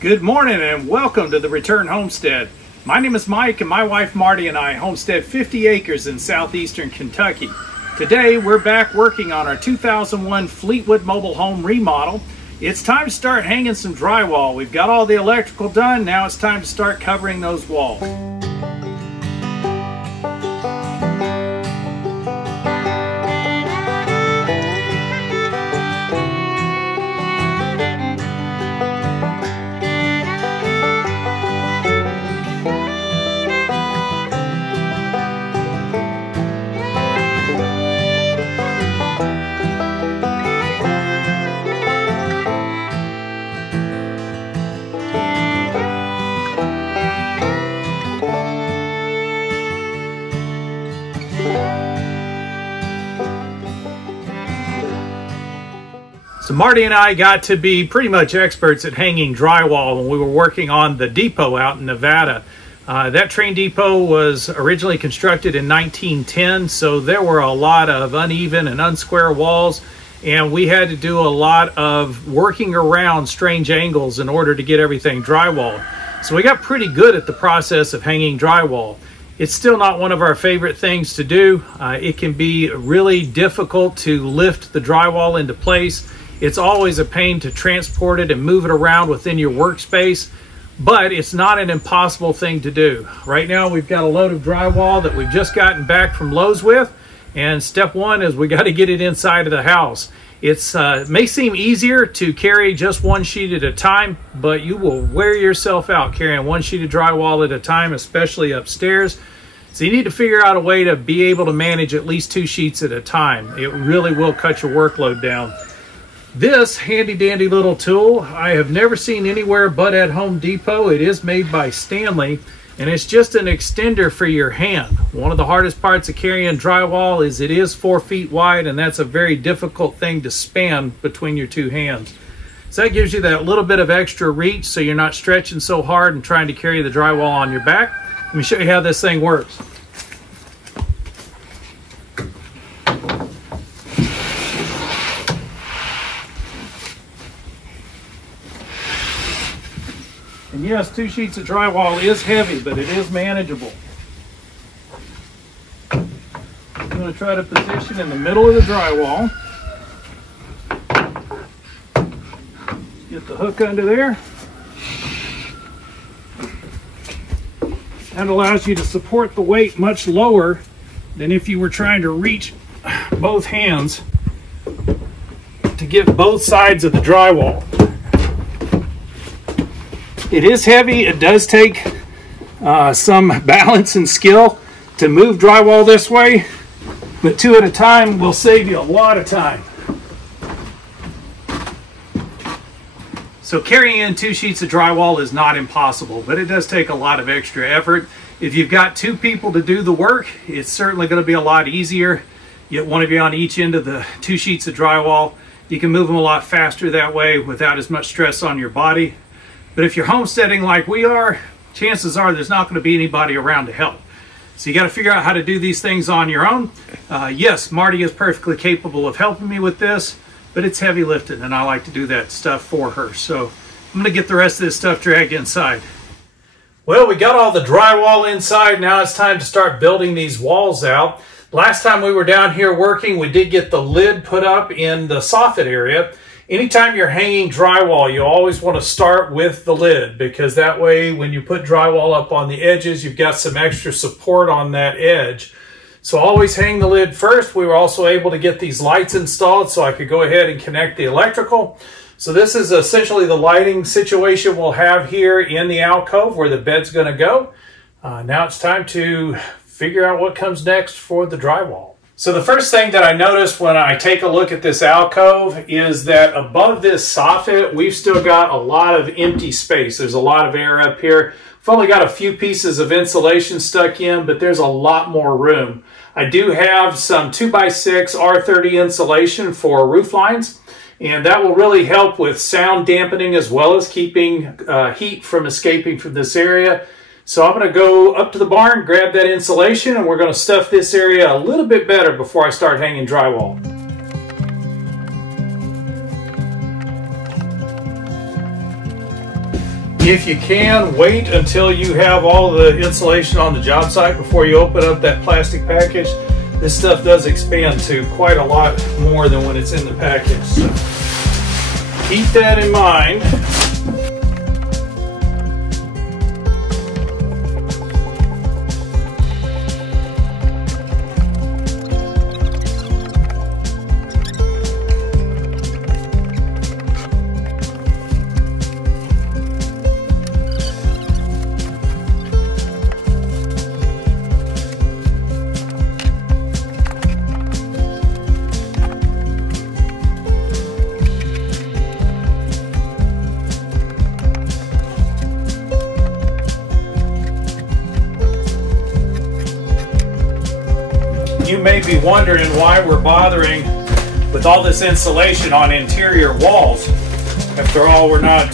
Good morning and welcome to the Return Homestead. My name is Mike and my wife Marty and I homestead 50 acres in southeastern Kentucky. Today we're back working on our 2001 Fleetwood mobile home remodel. It's time to start hanging some drywall. We've got all the electrical done, now it's time to start covering those walls. So Marty and I got to be pretty much experts at hanging drywall when we were working on the depot out in Nevada. That train depot was originally constructed in 1910, so there were a lot of uneven and unsquare walls, and we had to do a lot of working around strange angles in order to get everything drywalled. So we got pretty good at the process of hanging drywall. It's still not one of our favorite things to do. It can be really difficult to lift the drywall into place. It's always a pain to transport it and move it around within your workspace, but it's not an impossible thing to do. Right now we've got a load of drywall that we've just gotten back from Lowe's with, and step one is we got to get it inside of the house. It may seem easier to carry just one sheet at a time, but you will wear yourself out carrying one sheet of drywall at a time, especially upstairs. So you need to figure out a way to be able to manage at least 2 sheets at a time. It really will cut your workload down. This handy dandy little tool I have never seen anywhere but at Home Depot. It is made by Stanley, and it's just an extender for your hand. One of the hardest parts of carrying drywall is it is 4 feet wide, and that's a very difficult thing to span between your 2 hands. So that gives you that little bit of extra reach so you're not stretching so hard and trying to carry the drywall on your back. Let me show you how this thing works. And yes, 2 sheets of drywall is heavy, but it is manageable. I'm going to try to position in the middle of the drywall. Get the hook under there. That allows you to support the weight much lower than if you were trying to reach both hands to get both sides of the drywall. It is heavy. It does take some balance and skill to move drywall this way, but 2 at a time will save you a lot of time. So carrying in 2 sheets of drywall is not impossible, but it does take a lot of extra effort. If you've got 2 people to do the work, it's certainly going to be a lot easier. You get one of you on each end of the 2 sheets of drywall. You can move them a lot faster that way without as much stress on your body. But if you're homesteading like we are, chances are there's not going to be anybody around to help. So you got to figure out how to do these things on your own. Yes, Marty is perfectly capable of helping me with this, but it's heavy lifting and I like to do that stuff for her. So I'm going to get the rest of this stuff dragged inside. Well, we got all the drywall inside. Now it's time to start building these walls out. Last time we were down here working, we did get the lid put up in the soffit area. Anytime you're hanging drywall, you always want to start with the lid, because that way when you put drywall up on the edges, you've got some extra support on that edge. So always hang the lid first. We were also able to get these lights installed so I could go ahead and connect the electrical. So this is essentially the lighting situation we'll have here in the alcove where the bed's going to go. Now it's time to figure out what comes next for the drywall. So the first thing that I noticed when I take a look at this alcove is that above this soffit, we've still got a lot of empty space. There's a lot of air up here. We've only got a few pieces of insulation stuck in, but there's a lot more room. I do have some 2x6 R30 insulation for roof lines, and that will really help with sound dampening as well as keeping heat from escaping from this area. So I'm going to go up to the barn, grab that insulation, and we're going to stuff this area a little bit better before I start hanging drywall. If you can, wait until you have all the insulation on the job site before you open up that plastic package. This stuff does expand to quite a lot more than when it's in the package. So keep that in mind. You may be wondering why we're bothering with all this insulation on interior walls. After all, we're not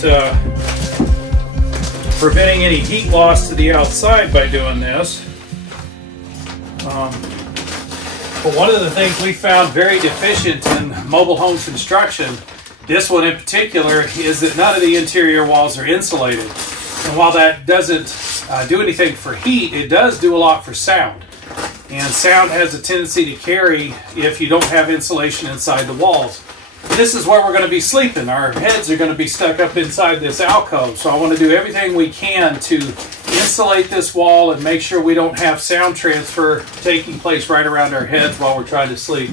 preventing any heat loss to the outside by doing this. But one of the things we found very deficient in mobile home construction, this one in particular, is that none of the interior walls are insulated. And while that doesn't do anything for heat, it does do a lot for sound. And sound has a tendency to carry if you don't have insulation inside the walls. This is where we're going to be sleeping. Our heads are going to be stuck up inside this alcove. So I want to do everything we can to insulate this wall and make sure we don't have sound transfer taking place right around our heads while we're trying to sleep.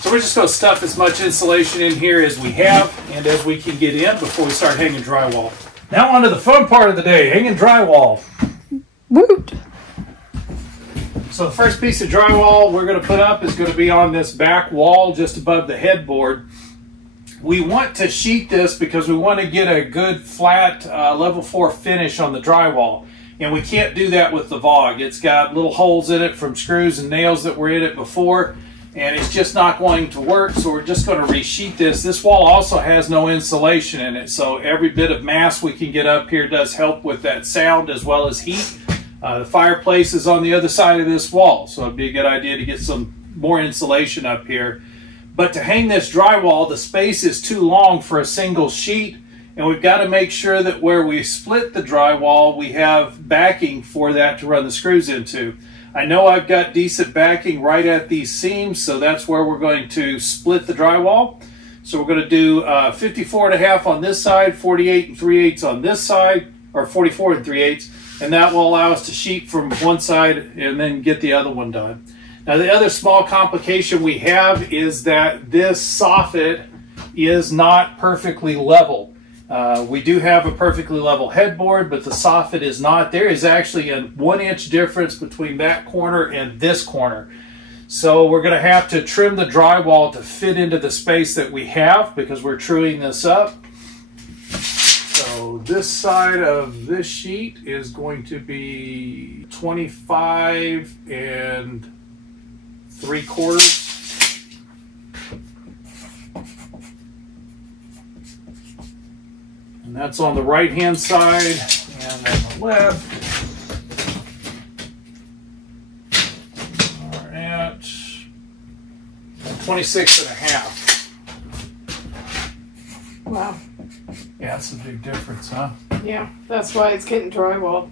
So we're just going to stuff as much insulation in here as we have and as we can get in before we start hanging drywall. Now on to the fun part of the day, hanging drywall. Woot! So the first piece of drywall we're going to put up is going to be on this back wall just above the headboard. We want to sheet this because we want to get a good flat level 4 finish on the drywall. And we can't do that with the VOG. It's got little holes in it from screws and nails that were in it before, and it's just not going to work, so we're just going to resheet this. This wall also has no insulation in it, so every bit of mass we can get up here does help with that sound as well as heat. The fireplace is on the other side of this wall, so it'd be a good idea to get some more insulation up here. But to hang this drywall, the space is too long for a single sheet, and we've got to make sure that where we split the drywall, we have backing for that to run the screws into. I know I've got decent backing right at these seams, so that's where we're going to split the drywall. So we're going to do 54.5 on this side, 48 3/8 on this side, or 44 3/8. And that will allow us to sheet from one side and then get the other one done. Now the other small complication we have is that this soffit is not perfectly level. We do have a perfectly level headboard, but the soffit is not. There is actually a 1-inch difference between that corner and this corner. So we're going to have to trim the drywall to fit into the space that we have because we're truing this up. So this side of this sheet is going to be 25 3/4. And that's on the right hand side, and on the left are at 26.5. Wow. Yeah, that's a big difference, huh? Yeah, that's why it's getting drywalled.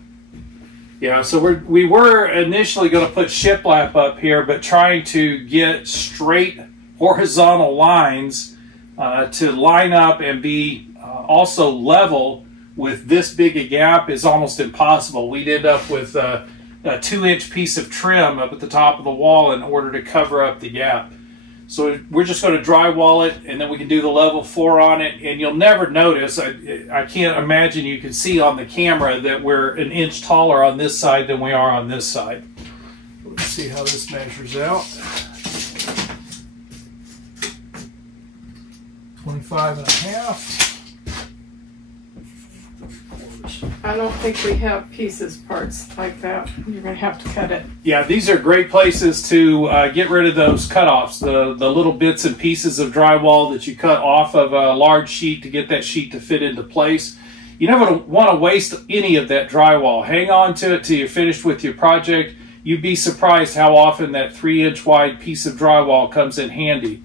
Yeah, so we were initially going to put shiplap up here, but trying to get straight horizontal lines to line up and be also level with this big a gap is almost impossible. We'd end up with a 2-inch piece of trim up at the top of the wall in order to cover up the gap. So we're just going to drywall it, and then we can do the level 4 on it, and you'll never notice, I can't imagine you can see on the camera that we're 1 inch taller on this side than we are on this side. Let's see how this measures out. 25.5. I don't think we have parts like that. You're going to have to cut it. Yeah, these are great places to get rid of those cutoffs, the little bits and pieces of drywall that you cut off of a large sheet to get that sheet to fit into place. You never want to waste any of that drywall. Hang on to it till you're finished with your project. You'd be surprised how often that 3-inch wide piece of drywall comes in handy.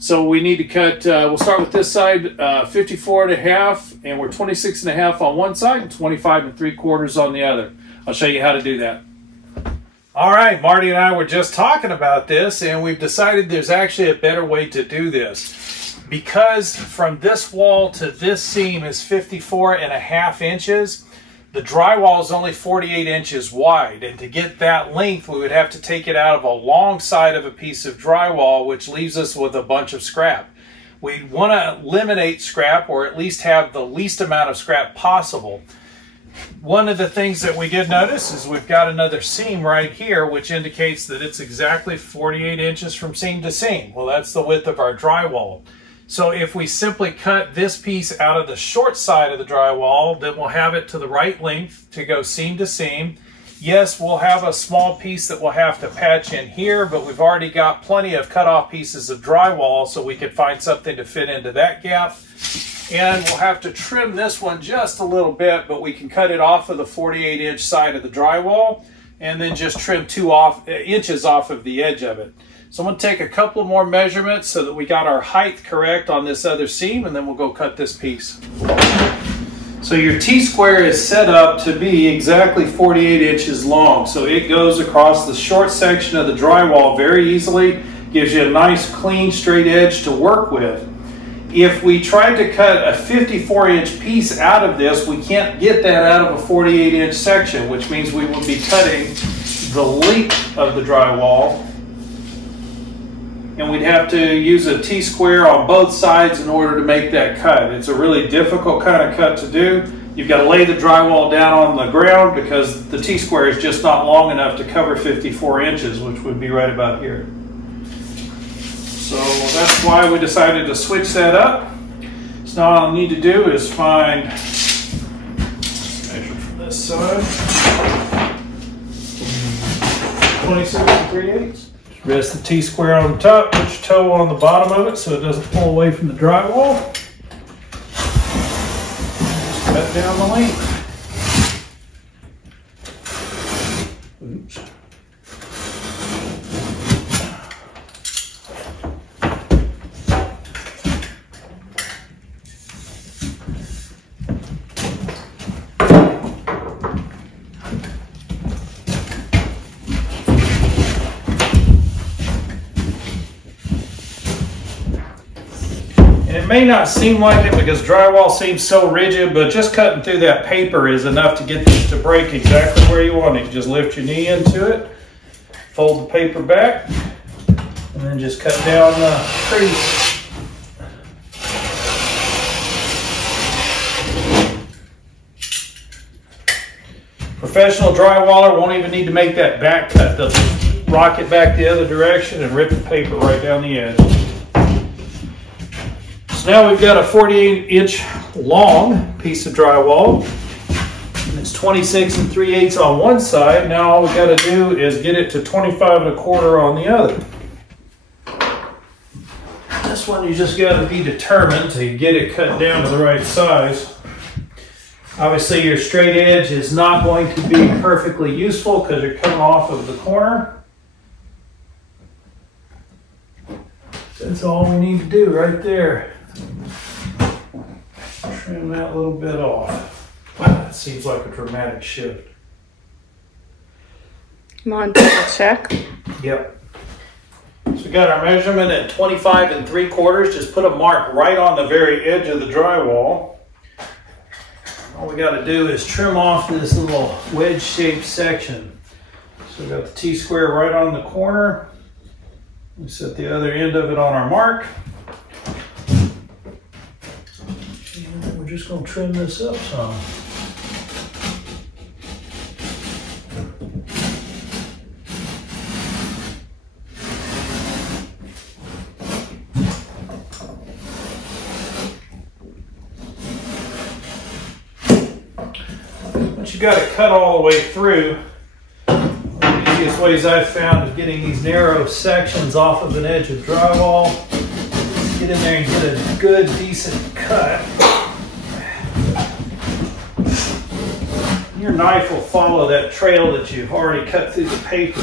So we need to cut, we'll start with this side, 54.5, and we're 26.5 on one side and 25 3/4 on the other. I'll show you how to do that. All right, Marty and I were just talking about this, and we've decided there's actually a better way to do this. Because from this wall to this seam is 54.5 inches, the drywall is only 48 inches wide, and to get that length, we would have to take it out of a long side of a piece of drywall, which leaves us with a bunch of scrap. We want to eliminate scrap, or at least have the least amount of scrap possible. One of the things that we did notice is we've got another seam right here, which indicates that it's exactly 48 inches from seam to seam. Well, that's the width of our drywall. So if we simply cut this piece out of the short side of the drywall, then we'll have it to the right length to go seam to seam. Yes, we'll have a small piece that we'll have to patch in here, but we've already got plenty of cut off pieces of drywall, so we could find something to fit into that gap. And we'll have to trim this one just a little bit, but we can cut it off of the 48-inch side of the drywall and then just trim 2 inches off of the edge of it. So I'm going to take a couple more measurements so that we got our height correct on this other seam, and then we'll go cut this piece. So your T-square is set up to be exactly 48 inches long. So it goes across the short section of the drywall very easily, gives you a nice clean straight edge to work with. If we tried to cut a 54-inch piece out of this, we can't get that out of a 48-inch section, which means we will be cutting the length of the drywall. And we'd have to use a T-square on both sides in order to make that cut. It's a really difficult kind of cut to do. You've got to lay the drywall down on the ground because the T-square is just not long enough to cover 54 inches, which would be right about here. So that's why we decided to switch that up. So now all I need to do is find, measure from this side, 26 3/8. Rest the T-square on the top, put your toe on the bottom of it so it doesn't pull away from the drywall. Just cut down the length. Oops. It may not seem like it because drywall seems so rigid, but just cutting through that paper is enough to get this to break exactly where you want it. You just lift your knee into it, fold the paper back, and then just cut down the crease. Professional drywaller won't even need to make that back cut. They'll just rock it back the other direction and rip the paper right down the edge. So now we've got a 48-inch long piece of drywall, and it's 26 3/8 on one side. Now all we got to do is get it to 25 1/4 on the other. This one you just got to be determined to get it cut down to the right size. Obviously your straight edge is not going to be perfectly useful because you're coming off of the corner. That's all we need to do right there. Trim that little bit off. Wow, that seems like a dramatic shift. Come on, double check. Yep. So we got our measurement at 25 3/4. Just put a mark right on the very edge of the drywall. All we got to do is trim off this little wedge-shaped section. So we got the T-square right on the corner. We set the other end of it on our mark. And we're just going to trim this up some. Once you got it cut all the way through, one of the easiest ways I've found of getting these narrow sections off of an edge of drywall, get in there and get a good, decent cut. Your knife will follow that trail that you've already cut through the paper.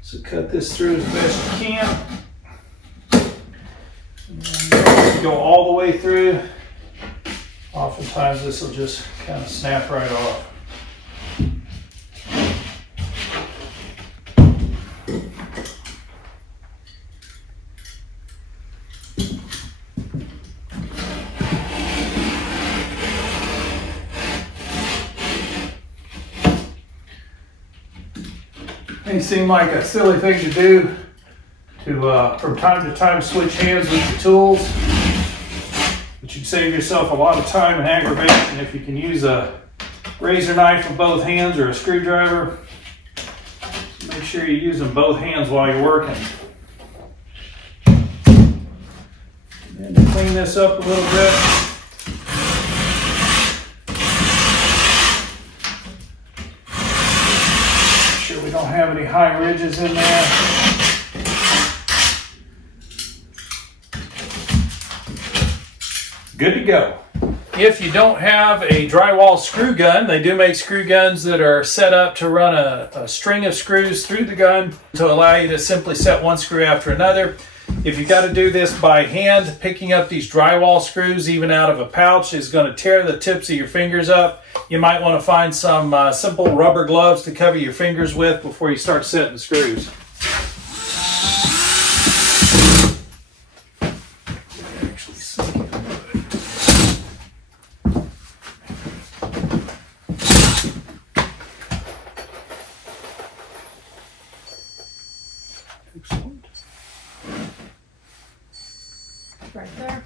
So cut this through as best you can. go all the way through, oftentimes this will just kind of snap right off. May seem like a silly thing to do, to from time to time switch hands with the tools, but you can save yourself a lot of time and aggravation if you can use a razor knife with both hands or a screwdriver. Make sure you're using both hands while you're working. And to clean this up a little bit, we don't have any high ridges in there. Good to go. If you don't have a drywall screw gun, they do make screw guns that are set up to run a string of screws through the gun to allow you to simply set one screw after another. If you've got to do this by hand, picking up these drywall screws even out of a pouch is going to tear the tips of your fingers up. You might want to find some simple rubber gloves to cover your fingers with before you start setting screws. Excellent. Right there.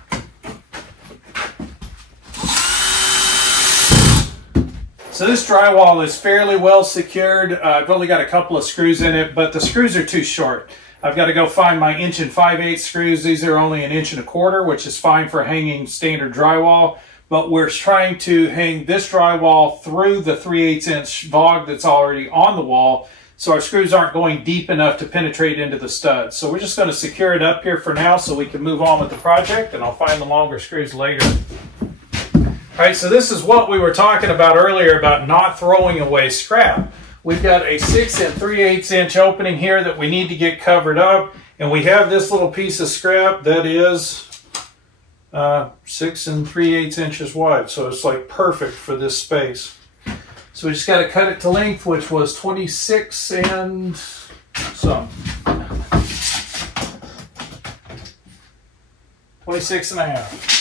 So this drywall is fairly well secured. I've only got a couple of screws in it, but the screws are too short. I've got to go find my 1 5/8" screws. These are only 1 1/4", which is fine for hanging standard drywall. But we're trying to hang this drywall through the 3/8" vog that's already on the wall, so our screws aren't going deep enough to penetrate into the studs. So we're just going to secure it up here for now so we can move on with the project, and I'll find the longer screws later. All right, so this is what we were talking about earlier about not throwing away scrap. We've got a 6 3/8" opening here that we need to get covered up, and we have this little piece of scrap that is 6 3/8" wide, so it's like perfect for this space. So we just got to cut it to length, which was 26 and some. 26 and a half.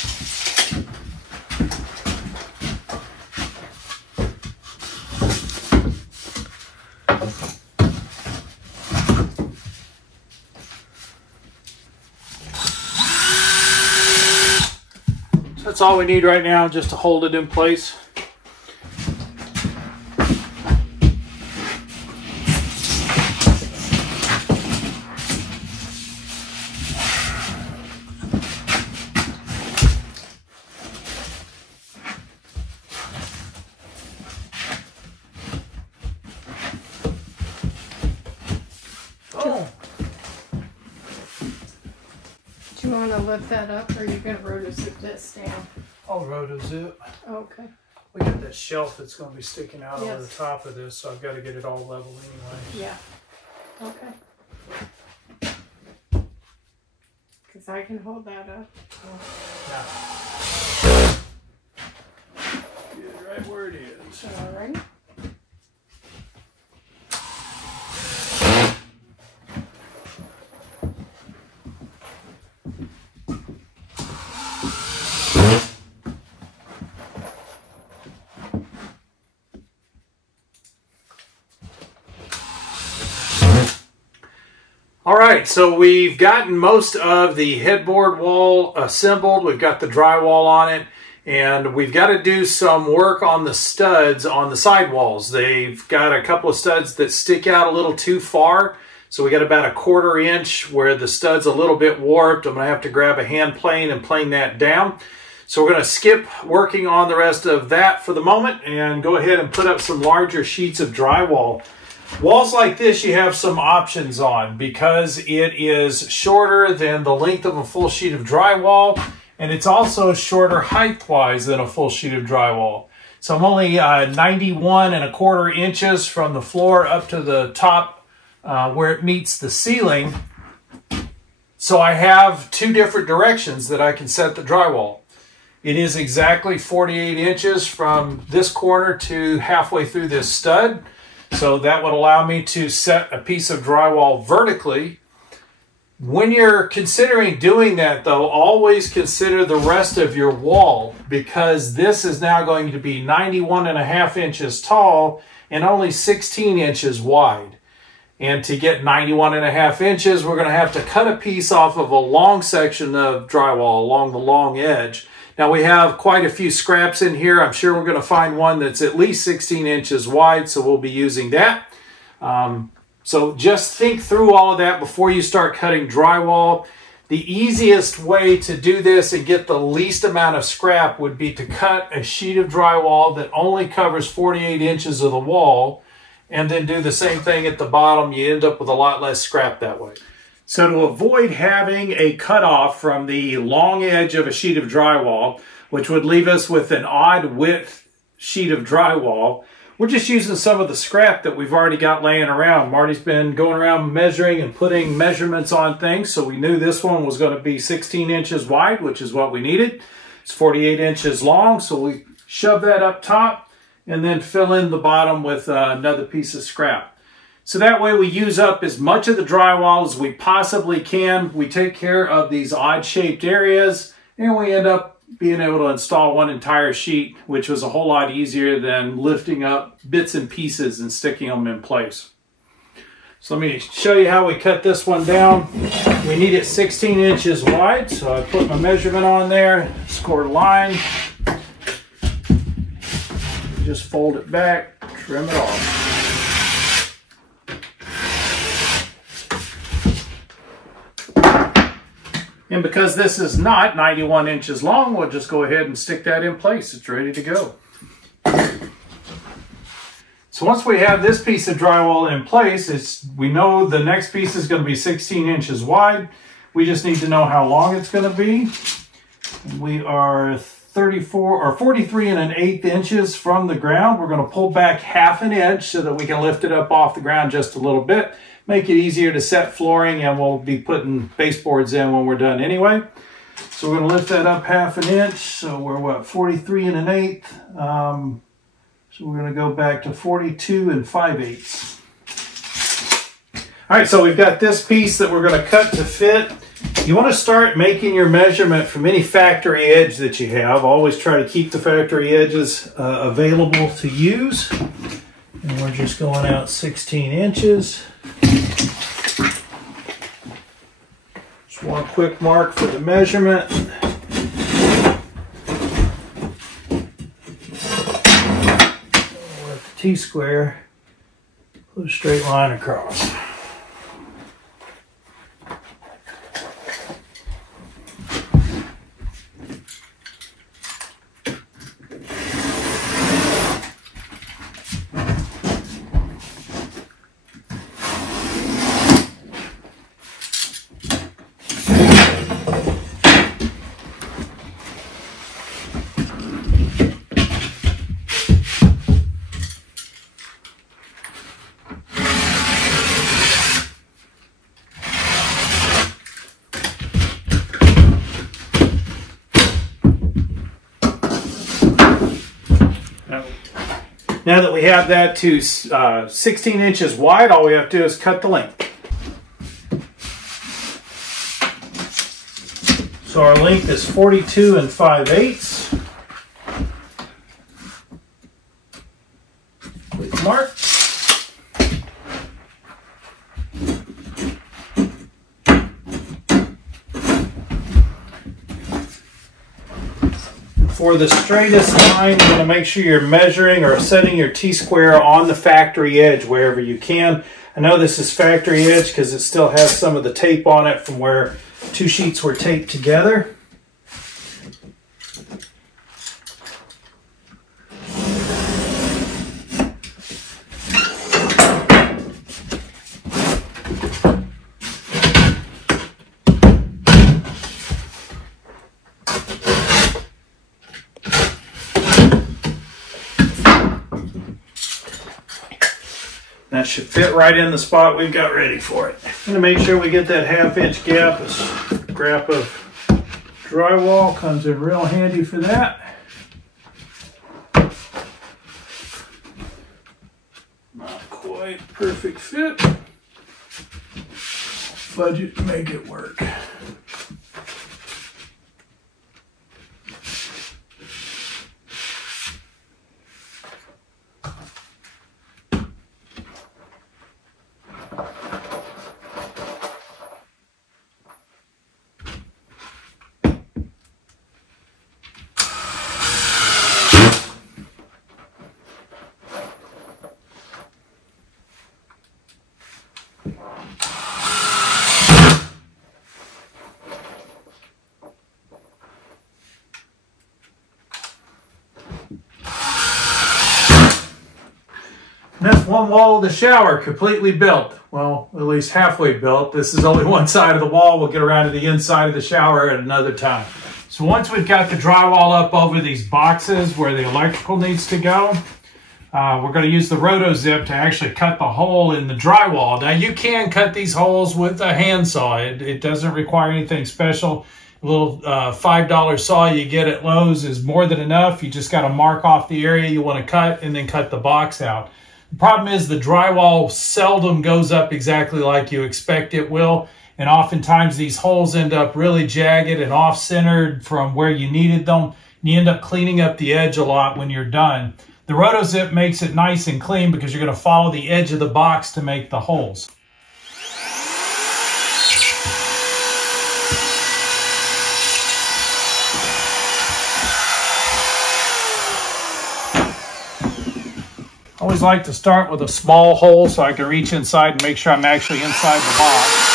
So that's all we need right now, just to hold it in place. Do you want to lift that up, or are you going to rotozip this down? I'll rotozip. Okay. We got that shelf that's going to be sticking out Yes. over the top of this, so I've got to get it all level anyway. Yeah. Okay. Because I can hold that up. Yeah. Get it right where it is. All right. All right, so we've gotten most of the headboard wall assembled. We've got the drywall on it, and we've got to do some work on the studs on the side walls. They've got a couple of studs that stick out a little too far, so we got about 1/4 inch where the stud's a little bit warped. I'm going to have to grab a hand plane and plane that down. So we're going to skip working on the rest of that for the moment and go ahead and put up some larger sheets of drywall. Walls like this you have some options on because it is shorter than the length of a full sheet of drywall, and it's also shorter height-wise than a full sheet of drywall. So I'm only 91 1/4 inches from the floor up to the top where it meets the ceiling. So I have two different directions that I can set the drywall. It is exactly 48 inches from this corner to halfway through this stud. So that would allow me to set a piece of drywall vertically. When you're considering doing that though, always consider the rest of your wall, because this is now going to be 91.5 inches tall and only 16 inches wide. And to get 91.5 inches, we're going to have to cut a piece off of a long section of drywall along the long edge. Now we have quite a few scraps in here. I'm sure we're going to find one that's at least 16 inches wide, so we'll be using that. So just think through all of that before you start cutting drywall. The easiest way to do this and get the least amount of scrap would be to cut a sheet of drywall that only covers 48 inches of the wall, and then do the same thing at the bottom. You end up with a lot less scrap that way. So to avoid having a cutoff from the long edge of a sheet of drywall, which would leave us with an odd width sheet of drywall, we're just using some of the scrap that we've already got laying around. Marty's been going around measuring and putting measurements on things, so we knew this one was going to be 16 inches wide, which is what we needed. It's 48 inches long, so we shove that up top and then fill in the bottom with another piece of scrap. So that way we use up as much of the drywall as we possibly can. We take care of these odd-shaped areas, and we end up being able to install one entire sheet, which was a whole lot easier than lifting up bits and pieces and sticking them in place. So let me show you how we cut this one down. We need it 16 inches wide, so I put my measurement on there, scored a line, just fold it back, trim it off. And because this is not 91 inches long, we'll just go ahead and stick that in place. It's ready to go. So once we have this piece of drywall in place, we know the next piece is going to be 16 inches wide. We just need to know how long it's going to be. We are 43 1/8 inches from the ground. We're going to pull back 1/2 inch so that we can lift it up off the ground just a little bit. Make it easier to set flooring, and we'll be putting baseboards in when we're done anyway. So we're going to lift that up 1/2 inch. So we're what, 43 1/8. So we're going to go back to 42 5/8. All right, so we've got this piece that we're going to cut to fit. You want to start making your measurement from any factory edge that you have. Always try to keep the factory edges available to use. And we're just going out 16 inches. Just one quick mark for the measurement. With the T-square, put a straight line across. Now that we have that to 16 inches wide, all we have to do is cut the length. So our length is 42 5/8. Quick mark. For the straightest line, you're going to make sure you're measuring or setting your T-square on the factory edge wherever you can. I know this is factory edge because it still has some of the tape on it from where two sheets were taped together. That should fit right in the spot we've got ready for it. going to make sure we get that 1/2 inch gap. This scrap of drywall comes in real handy for that. Not quite perfect fit. Fudge it to make it work. That's one wall of the shower completely built. Well, at least halfway built. This is only one side of the wall. We'll get around to the inside of the shower at another time. So once we've got the drywall up over these boxes where the electrical needs to go, we're going to use the roto zip to actually cut the hole in the drywall. Now you can cut these holes with a handsaw. It doesn't require anything special. A little $5 saw you get at Lowe's is more than enough. You just got to mark off the area you want to cut and then cut the box out. The problem is the drywall seldom goes up exactly like you expect it will, and oftentimes these holes end up really jagged and off-centered from where you needed them. You end up cleaning up the edge a lot when you're done. The RotoZip makes it nice and clean because you're going to follow the edge of the box to make the holes. I always like to start with a small hole so I can reach inside and make sure I'm actually inside the box.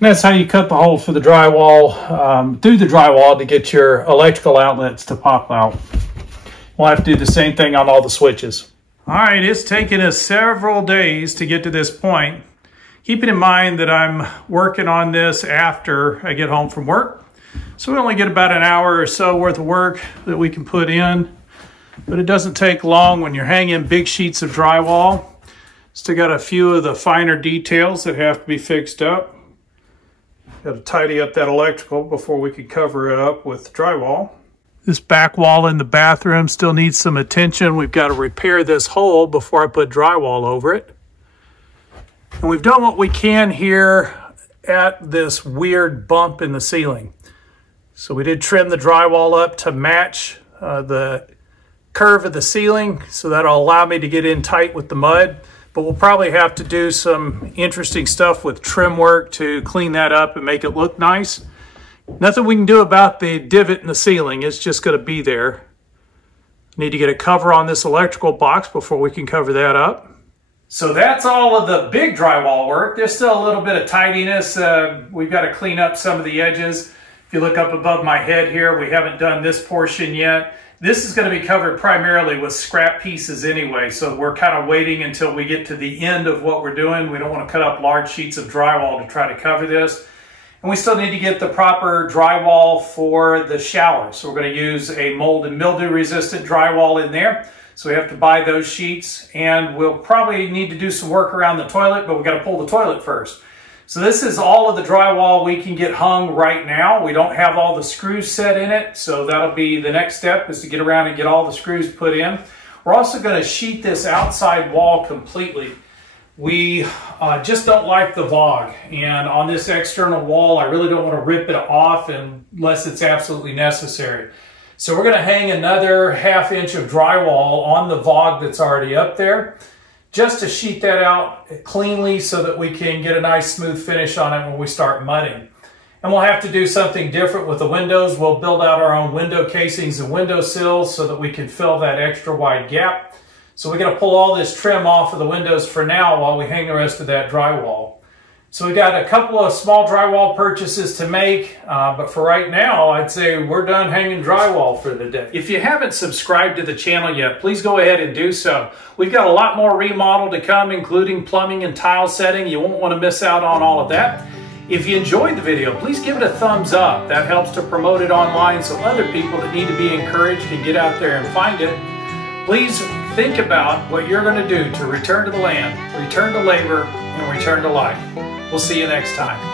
That's how you cut the hole for the drywall, through the drywall to get your electrical outlets to pop out. We'll have to do the same thing on all the switches. All right, it's taken us several days to get to this point. Keeping in mind that I'm working on this after I get home from work. So we only get about an hour or so worth of work that we can put in. But it doesn't take long when you're hanging big sheets of drywall. Still got a few of the finer details that have to be fixed up. Got to tidy up that electrical before we can cover it up with drywall. This back wall in the bathroom still needs some attention. We've got to repair this hole before I put drywall over it. And we've done what we can here at this weird bump in the ceiling. So we did trim the drywall up to match the curve of the ceiling, so that'll allow me to get in tight with the mud. But we'll probably have to do some interesting stuff with trim work to clean that up and make it look nice. Nothing we can do about the divot in the ceiling. It's just going to be there. Need to get a cover on this electrical box before we can cover that up. So that's all of the big drywall work. There's still a little bit of tidiness. We've got to clean up some of the edges. If you look up above my head here, we haven't done this portion yet. This is going to be covered primarily with scrap pieces anyway, so we're kind of waiting until we get to the end of what we're doing. We don't want to cut up large sheets of drywall to try to cover this. And we still need to get the proper drywall for the shower. So we're going to use a mold and mildew resistant drywall in there. So we have to buy those sheets, and we'll probably need to do some work around the toilet, but we've got to pull the toilet first. So this is all of the drywall we can get hung right now. We don't have all the screws set in it, so that'll be the next step, is to get around and get all the screws put in. We're also going to sheet this outside wall completely. We just don't like the vog, and on this external wall I really don't want to rip it off unless it's absolutely necessary. So we're going to hang another ½ inch of drywall on the vog that's already up there, just to sheet that out cleanly so that we can get a nice smooth finish on it when we start mudding. And we'll have to do something different with the windows. We'll build out our own window casings and window sills so that we can fill that extra wide gap. So we're going to pull all this trim off of the windows for now while we hang the rest of that drywall. So we got a couple of small drywall purchases to make, but for right now, I'd say we're done hanging drywall for the day. If you haven't subscribed to the channel yet, please go ahead and do so. We've got a lot more remodel to come, including plumbing and tile setting. You won't want to miss out on all of that. If you enjoyed the video, please give it a thumbs up. That helps to promote it online so other people that need to be encouraged can get out there and find it. Please think about what you're going to do to return to the land, return to labor, and return to life. We'll see you next time.